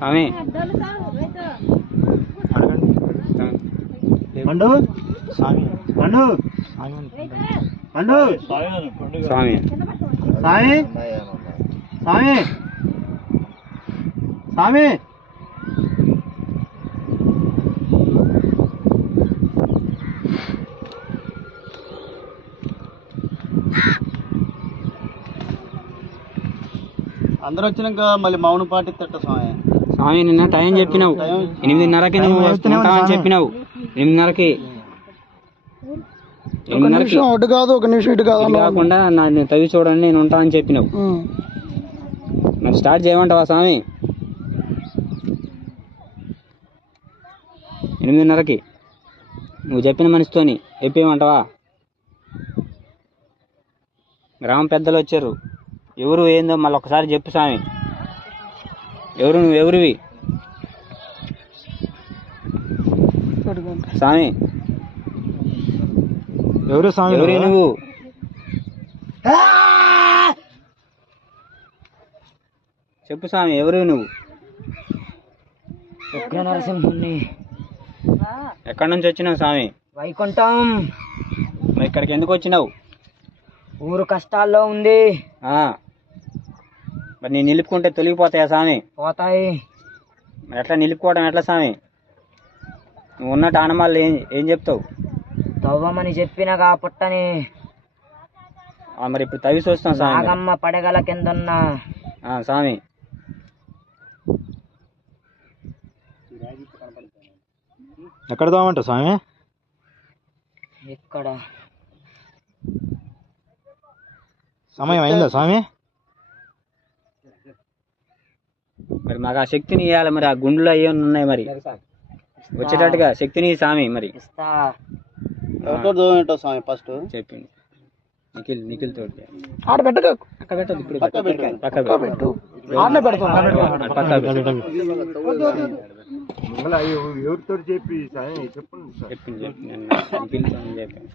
స్వామి పండు స్వామి పండు పండు స్వామి స్వామి స్వామి స్వామి అందరూ వచ్చినాక మళ్ళీ మౌనం పాటిస్తట స్వామి. స్వామి నిన్న టైం చెప్పినావు 8:30కి నువ్వు వస్తావని చెప్పినావు. 8:30కి అటు కాదు, ఒక నిమిషం ఇటు కాదు కాకుండా నేను తవ్వి చూడండి నేను ఉంటా అని చెప్పినావు. మరి స్టార్ట్ చేయమంటావా స్వామి? 8:30కి నువ్వు చెప్పిన మనిషితోని చెప్పేయమంటావా? గ్రామ పెద్దలు వచ్చారు. ఎవరు ఏందో మళ్ళీ ఒకసారి చెప్పు స్వామి. ఎవరు నువ్వు? ఎవరివి స్వామి? ఎవరు స్వామి? ఎవరి నువ్వు? చెప్పు స్వామి, ఎవరు నువ్వు? నరసింహుని. ఎక్కడి నుంచి వచ్చినావు స్వామి? వైకుంఠం. మరి ఇక్కడికి ఎందుకు వచ్చినావు? ఊరు కష్టాల్లో ఉంది. మరి నేను నిలుపుకుంటే తొలగిపోతాయా స్వామి? పోతాయి. మరి ఎట్లా నిలుపుకోవడం ఎట్లా స్వామి? నువ్వు ఉన్నట్టు ఆనమాళ్ళు ఏం చెప్తావు? తవ్వమని చెప్పినగా పుట్టని. మరి ఇప్పుడు తవ్వి చూస్తాం స్వామి. నాగమ్మ పడగల కిందన్న స్వామి. ఎక్కడ తవ్వమంటావు స్వామి? ఇక్కడ. సమయం అయిందా స్వామి? మరి మాకు ఆ శక్తిని ఇవ్వాలి. మరి ఆ గుండెలో ఏమన్నా ఉన్నాయి మరి వచ్చేటట్టుగా శక్తిని స్వామి. మరి స్వామి ఫస్ట్ చెప్పింది నిఖిల్ తోటి ఆడ పెట్టదు, అక్కడ పెట్టదు. ఇప్పుడు పక్క పెట్టు. ఎవరితో చెప్పి చెప్పింది నిఖిల్తో చెప్పాను.